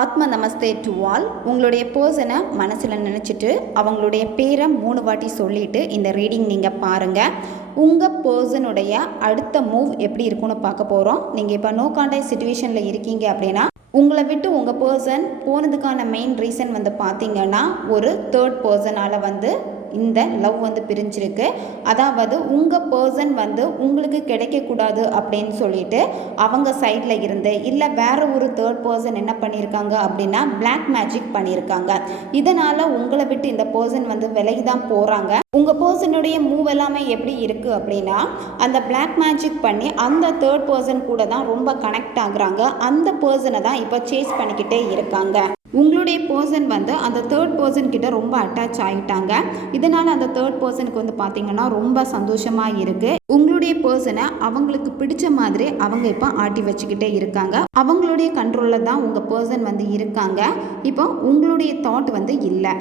ஆத்ம நமஸ்தே to all. உங்களுடைய பர்சனை மனசில் நினச்சிட்டு அவங்களுடைய பேரை 3 வாட்டி சொல்லிவிட்டு இந்த ரீடிங் நீங்கள் பாருங்கள். உங்கள் பர்சனுடைய அடுத்த மூவ் எப்படி இருக்குன்னு பார்க்க போகிறோம். நீங்கள் இப்போ நோ கான்டாக்ட் சுச்சுவேஷனில் இருக்கீங்க அப்படின்னா உங்களை விட்டு உங்கள் பர்சன் போனதுக்கான மெயின் ரீசன் பார்த்தீங்கன்னா ஒரு தேர்ட் பர்சனால் இந்த லவ் பிரிஞ்சிருக்கு. அதாவது உங்கள் பர்சன் உங்களுக்கு கிடைக்கக்கூடாது அப்படின்னு சொல்லிட்டு அவங்க சைடில் இருந்து இல்லை வேற ஒரு தேர்ட் பர்சன் என்ன பண்ணியிருக்காங்க அப்படின்னா பிளாக் மேஜிக் பண்ணியிருக்காங்க. இதனால் உங்களை விட்டு இந்த பர்சன் விலகி தான் போகிறாங்க. உங்கள் பர்சனுடைய மூவ் எல்லாமே எப்படி இருக்குது அப்படின்னா அந்த பிளாக் மேஜிக் பண்ணி அந்த தேர்ட் பர்சன் கூட தான் ரொம்ப கனெக்ட் ஆகுறாங்க. அந்த பர்சனை தான் இப்போ சேஸ் பண்ணிக்கிட்டே இருக்காங்க. உங்களுடைய பர்சன் அந்த தேர்ட் பர்சன் கிட்ட ரொம்ப அட்டாச் ஆகிட்டாங்க. இதனால் அந்த தேர்ட் பர்சனுக்கு பார்த்தீங்கன்னா ரொம்ப சந்தோஷமாக இருக்குது. உங்களுடைய பர்சனை அவங்களுக்கு பிடிச்ச மாதிரி அவங்க இப்போ ஆட்டி வச்சுக்கிட்டே இருக்காங்க. அவங்களுடைய கண்ட்ரோலில் தான் உங்கள் பர்சன் இருக்காங்க. இப்போ உங்களுடைய தாட் இல்லை.